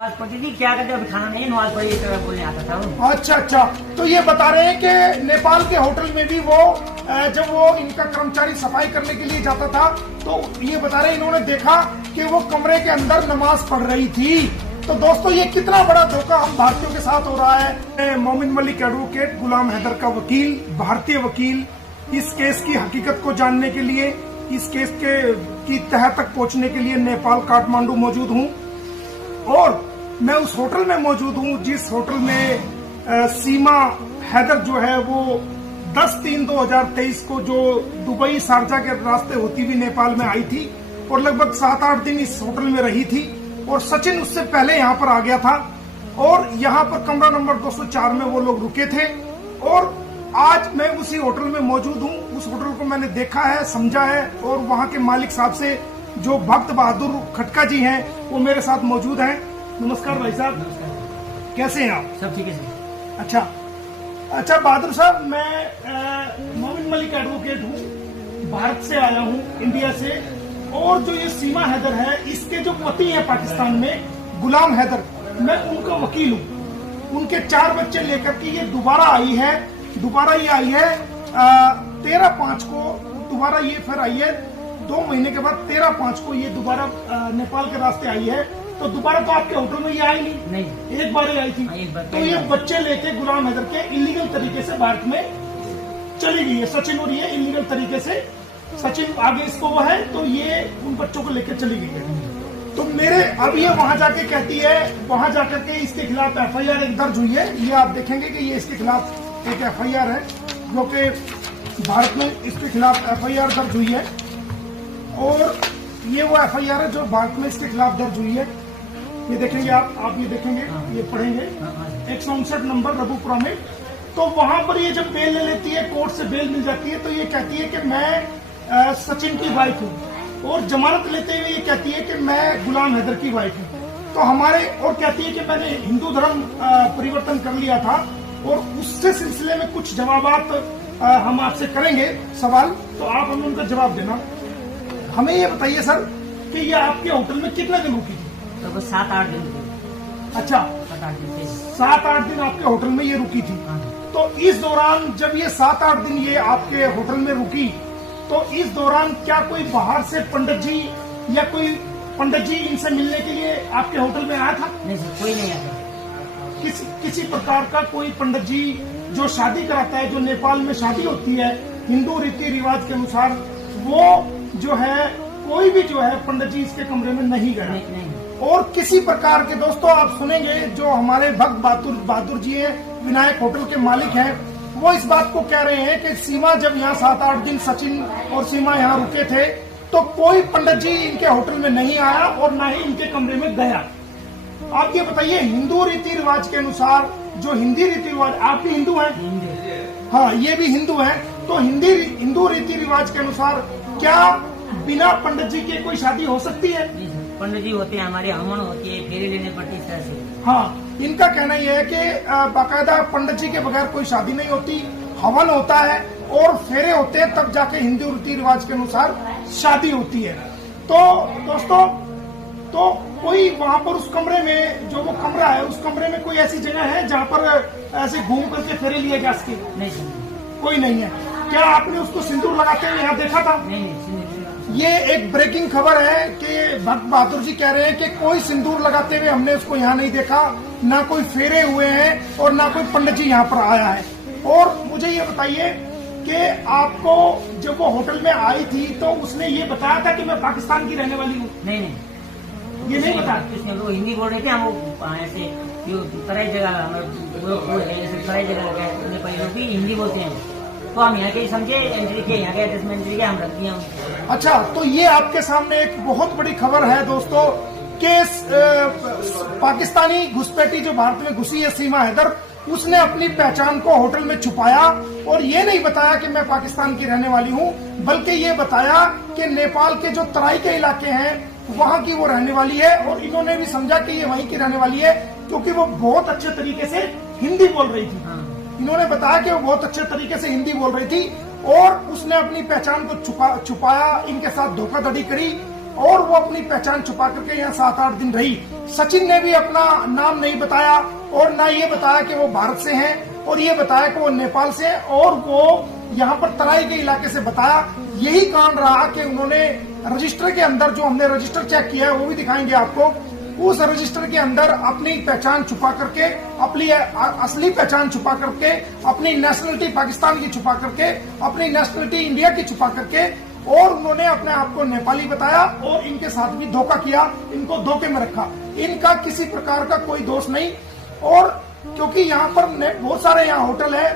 नमाज पढ़ती थी, क्या करते, अभी खाना नहीं, नमाज पढ़ी इस तरह बोलने आता था वो। अच्छा, तो ये बता रहे हैं कि नेपाल के होटल में भी वो जब वो इनका कर्मचारी सफाई करने के लिए जाता था तो ये बता रहे हैं इन्होंने देखा कि वो कमरे के अंदर नमाज पढ़ रही थी। तो दोस्तों ये कितना बड़ा धोखा हम भारतीयों के साथ हो रहा है। मोमिन मलिक एडवोकेट, गुलाम हैदर का वकील, भारतीय वकील, इस केस की हकीकत को जानने के लिए, इस केस की तह तक पहुंचने के लिए नेपाल काठमांडू मौजूद हूं और मैं उस होटल में मौजूद हूं जिस होटल में सीमा हैदर जो है वो 10/3/2023 को जो दुबई शारजा के रास्ते होती हुई नेपाल में आई थी और लगभग 7-8 दिन इस होटल में रही थी और सचिन उससे पहले यहाँ पर आ गया था और यहाँ पर कमरा नंबर 204 में वो लोग रुके थे और आज मैं उसी होटल में मौजूद हूँ। उस होटल को मैंने देखा है, समझा है और वहाँ के मालिक साहब से जो भक्त बहादुर खटका जी हैं वो मेरे साथ मौजूद हैं। नमस्कार भाई साहब, कैसे हैं आप? सब ठीक है सर। अच्छा बहादुर साहब, मैं मोमिन मलिक एडवोकेट हूँ, भारत से आया हूँ, इंडिया से। और जो ये सीमा हैदर है, इसके जो पति हैं पाकिस्तान में, गुलाम हैदर, मैं उनका वकील हूँ। उनके 4 बच्चे लेकर के ये दोबारा आई है 13/5 को दोबारा ये फिर आई है 2 महीने के बाद 13/5 को ये दोबारा नेपाल के रास्ते आई है। तो दोबारा तो आपके होटल में ये आई नहीं, एक बार ही आई थी। तो ये बच्चे लेके गुलाम हैदर के इलीगल तरीके से भारत में चली गई है। सचिन और ये इलीगल तरीके से, सचिन आगे इसको वो है तो ये उन बच्चों को लेकर चली गई है। तो मेरे अब ये वहां जाके कहती है, वहां जाकर के इसके खिलाफ FIR एक दर्ज हुई है। ये आप देखेंगे कि ये इसके खिलाफ एक FIR है जो कि भारत में इसके खिलाफ FIR दर्ज हुई है और ये वो FIR है जो भारत में इसके खिलाफ दर्ज हुई है। ये देखेंगे आप ये देखेंगे, ये पढ़ेंगे 159 नंबर रघुपुरा में। तो वहां पर ये जब बेल ले लेती है, कोर्ट से बेल मिल जाती है तो ये कहती है कि मैं सचिन की वाइफ हूँ और जमानत लेते हुए ये कहती है कि मैं गुलाम हैदर की वाइफ हूँ। तो हमारे और कहती है कि मैंने हिंदू धर्म परिवर्तन कर लिया था और उससे सिलसिले में कुछ जवाबात हम आपसे करेंगे सवाल, तो आप हमें उनका जवाब देना। हमें ये बताइए सर कि ये आपके होटल में कितने दिन रुकी थी? तो 7-8 दिन थे। अच्छा, 7-8 दिन थे। 7-8 दिन आपके होटल में ये रुकी थी। तो इस दौरान जब ये 7-8 दिन ये आपके होटल में रुकी तो इस दौरान क्या कोई बाहर से पंडित जी या कोई पंडित जी इनसे मिलने के लिए आपके होटल में आया था? नहीं सर, कोई नहीं आया। किसी प्रकार का कोई पंडित जी जो शादी कराता है, जो नेपाल में शादी होती है हिंदू रीति रिवाज के अनुसार, वो जो है कोई भी जो है पंडित जी इसके कमरे में नहीं गया। और किसी प्रकार के, दोस्तों आप सुनेंगे जो हमारे भक्त बहादुर जी हैं, विनायक होटल के मालिक हैं, वो इस बात को कह रहे हैं कि सीमा जब यहाँ 7-8 दिन सचिन और सीमा यहाँ रुके थे तो कोई पंडित जी इनके होटल में नहीं आया और ना ही इनके कमरे में गया। आप ये बताइए, हिंदू रीति रिवाज के अनुसार, जो हिंदी रीति रिवाज, आप भी हिंदू हैं? हाँ, ये भी हिंदू हैं। तो हिंदू रीति रिवाज के अनुसार क्या बिना पंडित जी के कोई शादी हो सकती है? पंडित जी होते हैं, हमारी हवन होती है, फेरे लेने पड़ती है इस तरह से। हाँ, इनका कहना यह है कि बाकायदा पंडित जी के बगैर कोई शादी नहीं होती, हवन होता है और फेरे होते हैं, तब जाके हिंदू रीति रिवाज के अनुसार शादी होती है। तो दोस्तों, तो कोई वहाँ पर उस कमरे में, जो वो कमरा है, उस कमरे में कोई ऐसी जगह है जहाँ पर ऐसे घूम करके फेरे लिए जा सके? नहीं सर, कोई नहीं है। क्या आपने उसको सिंदूर लगाते हुए यहाँ देखा था? नहीं। ये एक ब्रेकिंग खबर है कि भक्त बहादुर जी कह रहे हैं कि कोई सिंदूर लगाते हुए हमने उसको यहाँ नहीं देखा, ना कोई फेरे हुए हैं और ना कोई पंडित जी यहाँ पर आया है। और मुझे ये बताइए कि आपको जब वो होटल में आई थी तो उसने ये बताया था कि मैं पाकिस्तान की रहने वाली हूँ? नहीं, ये नहीं बताया। उसने वो हिंदी बोल रहे थे, हम वो ऐसे तराई जगह नेपाली हिंदी बोलते हैं तो हम यहाँ के समझे, एंट्री के यहाँ के एड्रेस में एंट्री के हम रख दिए। अच्छा, तो ये आपके सामने एक बहुत बड़ी खबर है दोस्तों कि पाकिस्तानी घुसपैठी जो भारत में घुसी है सीमा हैदर, उसने अपनी पहचान को होटल में छुपाया और ये नहीं बताया कि मैं पाकिस्तान की रहने वाली हूँ, बल्कि ये बताया कि नेपाल के जो तराई के इलाके हैं वहाँ की वो रहने वाली है। और इन्होंने भी समझा कि ये वहीं की रहने वाली है क्योंकि वो बहुत अच्छे तरीके से हिंदी बोल रही थी। इन्होंने बताया कि वो बहुत अच्छे तरीके से हिंदी बोल रही थी और उसने अपनी पहचान को छुपाया, इनके साथ धोखाधड़ी करी और वो अपनी पहचान छुपा करके यहाँ 7-8 दिन रही। सचिन ने भी अपना नाम नहीं बताया और ना ये बताया कि वो भारत से हैं और ये बताया कि वो नेपाल से हैं और वो यहाँ पर तराई के इलाके से बताया। यही कारण रहा कि उन्होंने रजिस्टर के अंदर, जो हमने रजिस्टर चेक किया है वो भी दिखाएंगे आपको, उस रजिस्टर के अंदर अपनी पहचान छुपा करके, अपनी असली पहचान छुपा करके, अपनी नेशनलिटी पाकिस्तान की छुपा करके, अपनी नेशनलिटी इंडिया की छुपा करके, और उन्होंने अपने आप को नेपाली बताया और इनके साथ भी धोखा किया, इनको धोखे में रखा। इनका किसी प्रकार का कोई दोष नहीं। और क्योंकि यहाँ पर बहुत सारे यहाँ होटल है,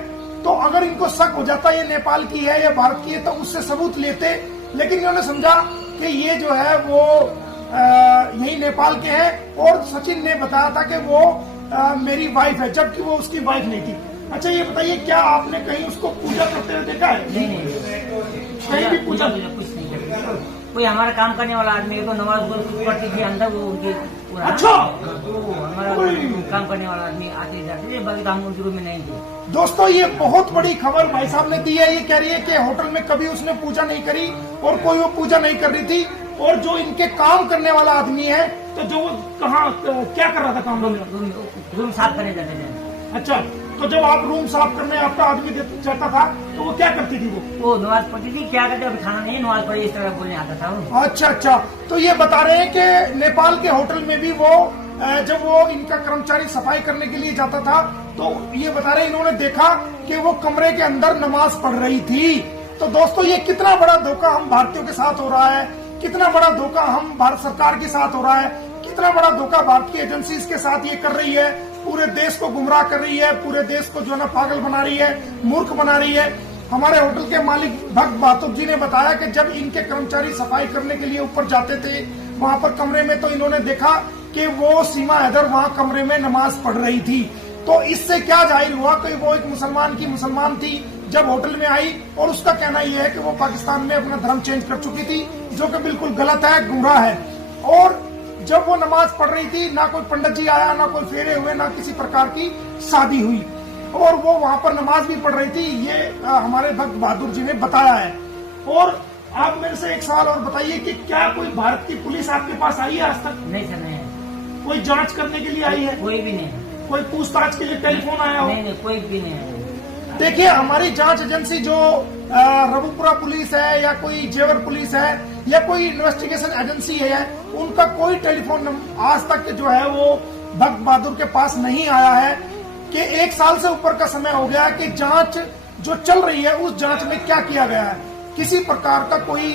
तो अगर इनको शक हो जाता ये नेपाल की है या भारत की है तो उससे सबूत लेते, लेकिन इन्होंने समझा कि ये जो है वो यही नेपाल के हैं। और सचिन ने बताया था कि वो मेरी वाइफ है, जबकि वो उसकी वाइफ नहीं थी। अच्छा ये बताइए, क्या आपने कहीं उसको पूजा करते हुए देखा है? नहीं, कहीं भी पूजा कुछ नहीं करता। कोई हमारा काम करने वाला आदमी है तो नमाज पढ़ती थी अंदर, वो उनकी अच्छा हमारा काम करने वाला आदमी आते जाते थे, बाकी हम उनके रूम में नहीं थे। दोस्तों ये बहुत बड़ी खबर भाई साहब ने दी है। ये कह रही है कि होटल में कभी उसने पूजा नहीं करी और कोई वो पूजा नहीं कर रही थी। और जो इनके काम करने वाला आदमी है, तो जो कहाँ क्या कर रहा था काम? रूम साफ करने जाते थे। अच्छा, तो जब आप रूम साफ करने आपका आदमी जाता था तो वो क्या करती थी? वो नमाज पढ़ती थी। क्या करते? अभी खाना नहीं, नमाज पढ़ी, इस तरह बोलने आता था। अच्छा, तो ये बता रहे हैं कि नेपाल के होटल में भी वो जब वो इनका कर्मचारी सफाई करने के लिए जाता था तो ये बता रहे इन्होंने देखा कि वो कमरे के अंदर नमाज पढ़ रही थी। तो दोस्तों ये कितना बड़ा धोखा हम भारतीयों के साथ हो रहा है, कितना बड़ा धोखा हम भारत सरकार के साथ हो रहा है, कितना बड़ा धोखा भारत की एजेंसीज के साथ ये कर रही है। पूरे देश को गुमराह कर रही है, पूरे देश को जो है ना पागल बना रही है, मूर्ख बना रही है। हमारे होटल के मालिक भक्त बहादुर जी ने बताया कि जब इनके कर्मचारी सफाई करने के लिए ऊपर जाते थे वहाँ पर कमरे में, तो इन्होंने देखा कि वो सीमा हैदर वहाँ कमरे में नमाज पढ़ रही थी। तो इससे क्या जाहिर हुआ कि वो एक मुसलमान की मुसलमान थी जब होटल में आई, और उसका कहना यह है कि वो पाकिस्तान में अपना धर्म चेंज कर चुकी थी, जो कि बिल्कुल गलत है, गुमराह है। और जब वो नमाज पढ़ रही थी, ना कोई पंडित जी आया, ना कोई फेरे हुए, ना किसी प्रकार की शादी हुई, और वो वहाँ पर नमाज भी पढ़ रही थी। ये हमारे भक्त बहादुर जी ने बताया है। और आप मेरे से एक सवाल और बताइए कि क्या कोई भारत की पुलिस आपके पास आई है आज तक? नहीं सर, नहीं। कोई जांच करने के लिए आई है? कोई भी नहीं। कोई पूछताछ के लिए टेलीफोन आया हो? नहीं, कोई भी नहीं। देखिए हमारी जांच एजेंसी जो रबुपुरा पुलिस है या कोई जेवर पुलिस है या कोई इन्वेस्टिगेशन एजेंसी है, उनका कोई टेलीफोन आज तक जो है वो भक्त बहादुर के पास नहीं आया है कि 1 साल से ऊपर का समय हो गया कि जांच जो चल रही है उस जांच में क्या किया गया है। किसी प्रकार का कोई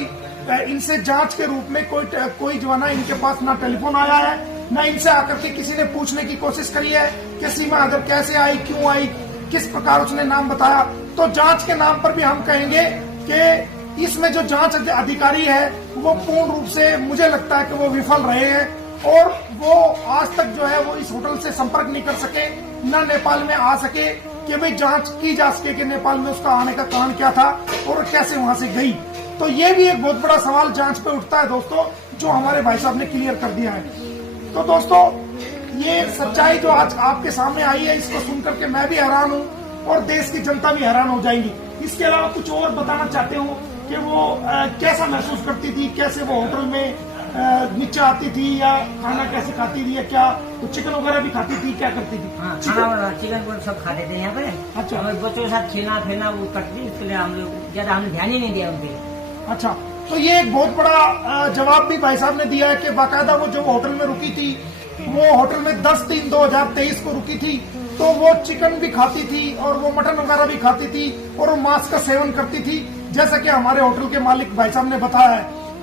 इनसे जांच के रूप में कोई जो है ना इनके पास ना टेलीफोन आया है, ना इनसे आकर के किसी ने पूछने की कोशिश करी है कि सीमा हैदर कैसे आई, क्यों आई, किस प्रकार उसने नाम बताया। तो जांच के नाम पर भी हम कहेंगे कि इसमें जो जांच अधिकारी है वो पूर्ण रूप से मुझे लगता है कि वो विफल रहे हैं और वो आज तक जो है वो इस होटल से संपर्क नहीं कर सके, ना नेपाल में आ सके कि भाई जांच की जा सके कि नेपाल में उसका आने का कारण क्या था और कैसे वहां से गई। तो ये भी एक बहुत बड़ा सवाल जांच पे उठता है दोस्तों, जो हमारे भाई साहब ने क्लियर कर दिया है। तो दोस्तों ये सच्चाई जो आज आपके सामने आई है, इसको सुनकर के मैं भी हैरान हूँ और देश की जनता भी हैरान हो जाएंगी। इसके अलावा कुछ और बताना चाहते हो कि वो कैसा महसूस करती थी, कैसे वो होटल में नीचे आती थी या खाना कैसे खाती थी, या क्या तो चिकन वगैरह भी खाती थी, क्या करती थी? खाना चिकन को सब खाते थे यहाँ पे। अच्छा, बच्चों के साथ खेलना फिरना वो करती थी, इसके लिए हम लोग ज्यादा हमने ध्यान ही नहीं दिया उनके। अच्छा, तो ये एक बहुत बड़ा जवाब भी भाई साहब ने दिया है कि बाकायदा वो जो होटल में रुकी थी, वो होटल में 10/3/2023 को रुकी थी, तो वो चिकन भी खाती थी और वो मटन वगैरह भी खाती थी और वो मांस का सेवन करती थी, जैसा कि हमारे होटल के मालिक भाई साहब ने बताया है।